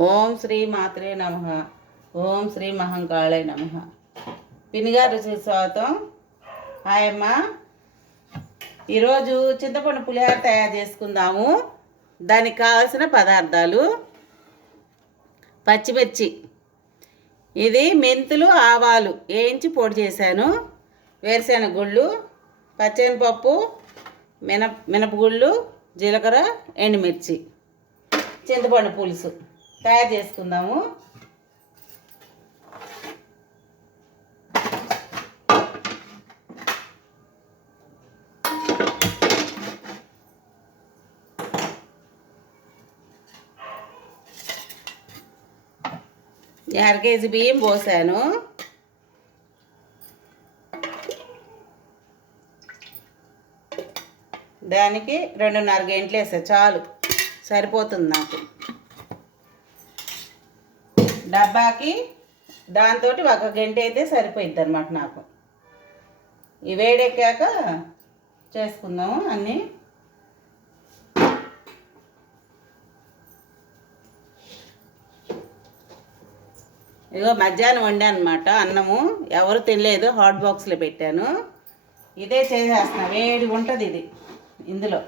ఓం శ్రీ మాత్రే నమః. ఓం శ్రీ మహంకాళే నమః. పినిగారు స్వాగతం. హాయ్ అమ్మ. ఈరోజు చింతపండు పులిహోర తయారు చేసుకుందాము. దానికి కావాల్సిన పదార్థాలు: పచ్చిమిర్చి, ఇది మెంతులు, ఆవాలు వేయించి పొడి చేశాను, వేరుశెనగ గుళ్ళు, పచ్చెనపప్పు, మినపగుళ్ళు, జీలకర్ర, ఎండుమిర్చి, చింతపండు పులుసు తయారు చేసుకుందాము. అర కేజీ బియ్యం పోసాను. దానికి 2.5 గంటలు వేసా, చాలు, సరిపోతుంది నాకు. డబ్బాకి దాంతో 1 గంట అయితే సరిపోయింది అన్నమాట నాకు. ఈ వేడెక్కాక చేసుకుందాము అన్నీ. ఇగో మధ్యాహ్నం వండాను అనమాట అన్నము, ఎవరు తినలేదు, హాట్ బాక్స్లో పెట్టాను. ఇదే చేసేస్తున్నా, వేడిగా ఉంటుంది ఇది ఇందులో.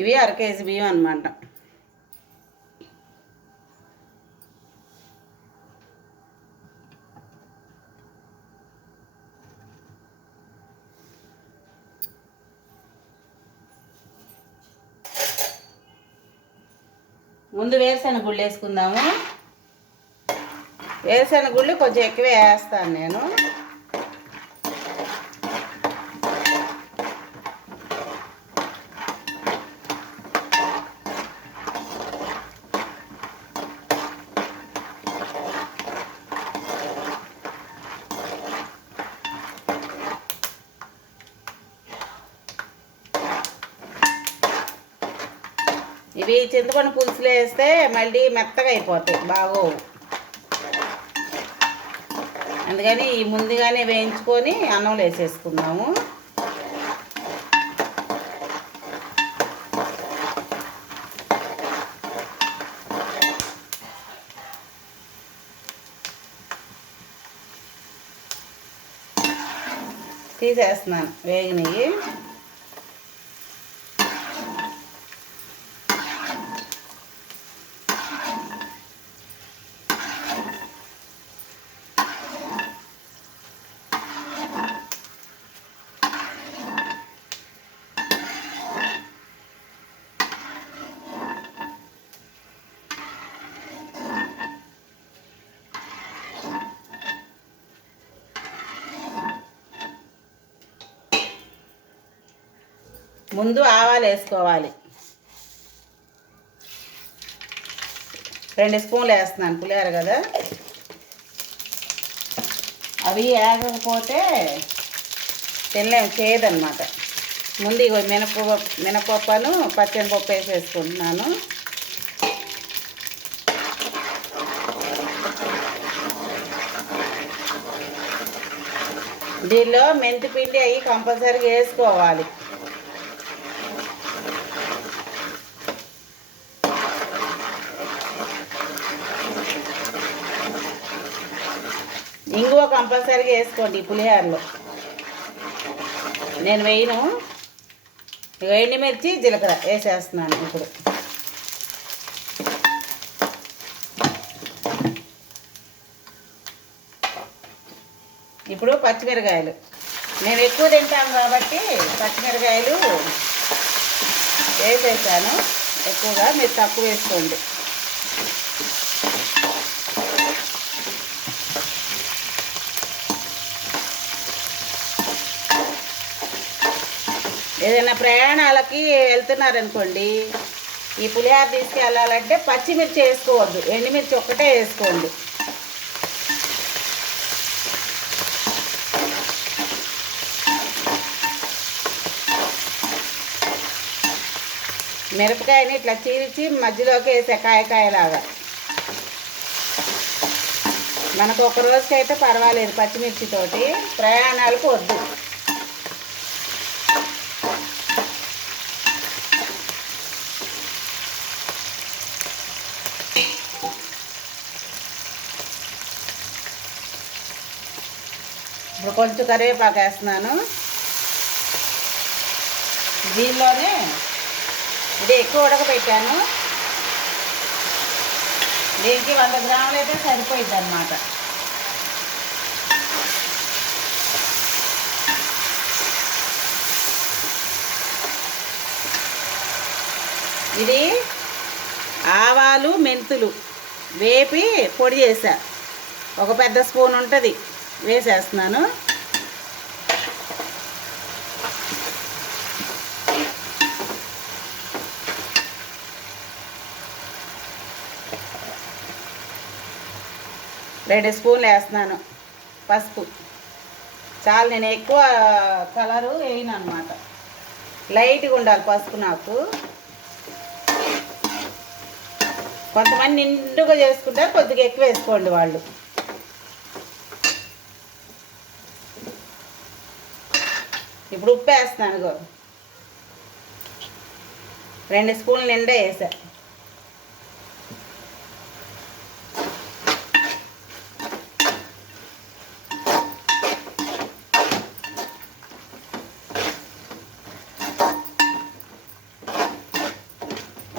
ఇవి 1 కేజీ బియ్యం అన్నమాట. ముందు వేరుశెనగ గుళ్ళు వేసుకుందాము. వేరుశెనగ గుళ్ళు కొంచెం ఎక్కువే వేస్తాను నేను. ఇవి చింతపండు పులుసులో వేస్తే మళ్ళీ మెత్తగా అయిపోతాయి, బాగోవు. అందుకని ఈ ముందుగానే వేయించుకొని అన్నంలో వేసేసుకుందాము. తీసేస్తున్నాను వేగినవి. ముందు ఆవాలు వేసుకోవాలి. 2 స్పూన్లు వేస్తున్నాను, పులిహోర కదా. అవి వేగకపోతే తినలేము, చేయదన్నమాట. ముందు ఇగో మినపప్పును పచ్చెనపప్పు వేసేసుకుంటున్నాను. దీనిలో మెంతి పిండి అవి కంపల్సరీగా వేసుకోవాలి. ఇంగువ కంపల్సరీగా వేసుకోండి పులిహోరలో. నేను వేయను. ఎండుమిర్చి, జీలకర్ర వేసేస్తున్నాను ఇప్పుడు. ఇప్పుడు పచ్చిమిరకాయలు, నేను ఎక్కువ తింటాను కాబట్టి పచ్చిమిరకాయలు వేసేసాను ఎక్కువగా, మీరు తక్కువ వేసుకోండి. ఏదైనా ప్రయాణాలకి వెళ్తున్నారనుకోండి, ఈ పులిహోర తీసుకెళ్ళాలంటే పచ్చిమిర్చి వేసుకోవద్దు, ఎండుమిర్చి ఒక్కటే వేసుకోండి. మిరపకాయని ఇట్లా చీల్చి మధ్యలోకి వేసే కాయలాగా. మనకు ఒక రోజుకైతే పర్వాలేదు పచ్చిమిర్చితోటి, ప్రయాణాలకు వద్దు. ఇప్పుడు కొంచెం కరివేపాకు వేస్తున్నాను. దీనిలోనే ఇది ఎక్కువ ఉడకపెట్టాను, దీనికి 100 గ్రాములు అయితే సరిపోయిద్ది అన్నమాట. ఇది ఆవాలు మెంతులు వేపి పొడి చేసా, ఒక పెద్ద స్పూన్ ఉంటుంది, వేసేస్తున్నాను. రెండు స్పూన్లు వేస్తున్నాను పసుపు. చాలా, నేను ఎక్కువ కలరు వేయను అనమాట, లైట్గా ఉండాలి పసుపు నాకు. కొంతమంది నిండుగా చేసుకుంటారు, కొద్దిగా ఎక్కువ వేసుకోండి వాళ్ళు. ఇప్పుడు ఉప్పు వేస్తున్నాను, 2 స్పూన్లు నిండా వేసా.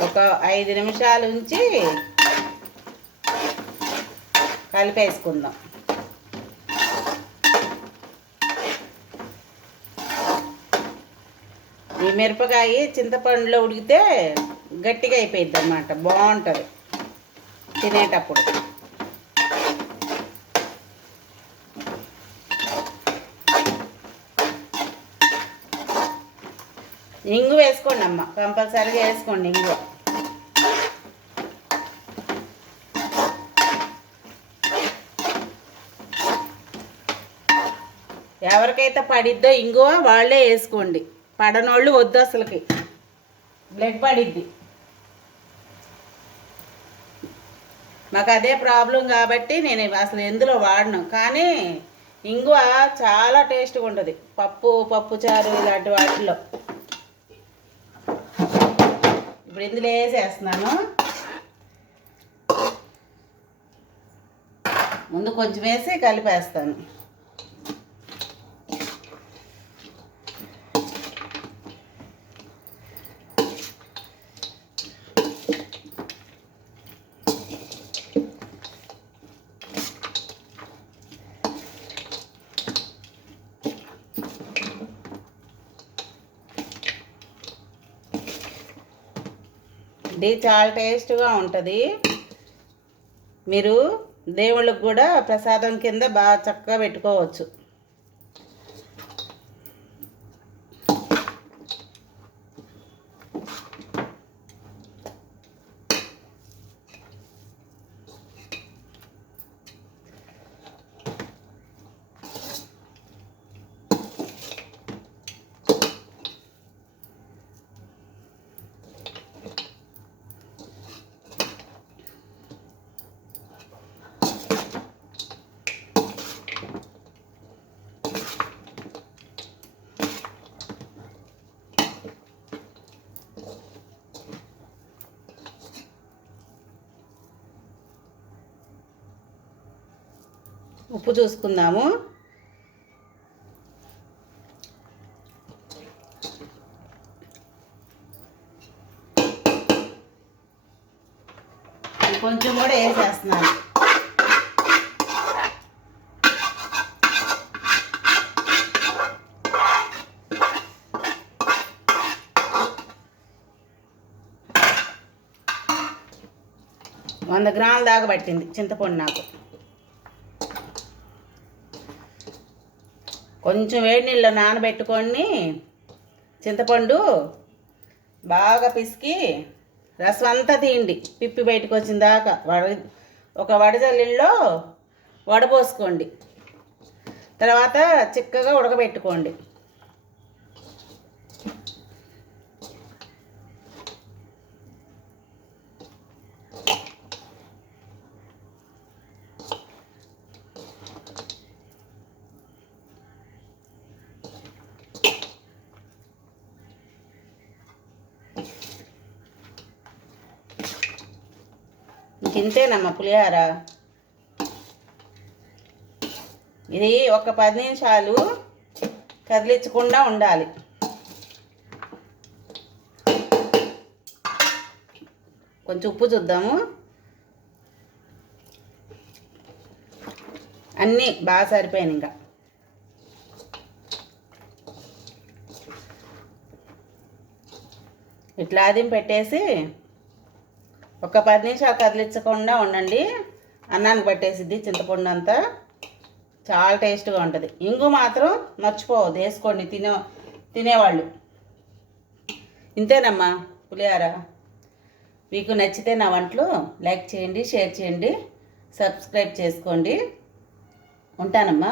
ఒక 5 నిమిషాలు ఉంచి కలిపేసుకుందాం. ఈ మిరపకాయ చింతపండులో ఉడికితే గట్టిగా అయిపోయింది అన్నమాట, బాగుంటుంది తినేటప్పుడు. ఇంగు వేసుకోండి అమ్మ, కంపల్సరీగా వేసుకోండి ఇంగు. ఎవరికైతే పడిద్దో ఇంగువ వాళ్ళే వేసుకోండి, పడనోళ్ళు వద్దు, అసలుకి బ్లడ్ పడిద్ది. మాకు అదే ప్రాబ్లం కాబట్టి నేను అసలు ఎందులో వాడను. కానీ ఇంగువ చాలా టేస్ట్గా ఉంటుంది పప్పు చారు ఇలాంటి వాటిలో. ఇప్పుడు ఇందులో వేసేస్తున్నాను. ముందు కొంచెం వేసి కలిపేస్తాను. ఇది చాలా టేస్ట్గా ఉంటుంది. మీరు దేవుళ్ళకి కూడా ప్రసాదం కింద బాగా చక్కగా పెట్టుకోవచ్చు. ఉప్పు చూసుకుందాము. కొంచెం కూడా వేసేస్తున్నాను. వంద గ్రాముల దాకా పట్టింది చింతపండు నాకు. కొంచెం వేడి నీళ్ళు నానబెట్టుకొని చింతపండు బాగా పిసికి రసం అంతా తీయండి, పిప్పి బయటకు వచ్చిన దాకా ఒక వడజల్లిలో వడపోసుకోండి. తర్వాత చిక్కగా ఉడకబెట్టుకోండి. ఇంతేనమ్మా పులిహోర. ఇది ఒక 10 నిమిషాలు కదిలించకుండా ఉండాలి. కొంచెం ఉప్పు చూద్దాము. అన్నీ బాగా సరిపోయాయి. ఇంకా ఇట్లా అది పెట్టేసి ఒక 10 నిమిషాలు కదిలించకుండా ఉండండి. అన్నానికి పట్టేసిద్ది చింతపండు అంతా, చాలా టేస్ట్గా ఉంటుంది. ఇంగు మాత్రం మర్చిపోవద్దు, వేసుకోండి తినేవాళ్ళు. ఇంతేనమ్మా పులిహోర. మీకు నచ్చితే నా వంటలు లైక్ చేయండి, షేర్ చేయండి, సబ్స్క్రైబ్ చేసుకోండి. ఉంటానమ్మా.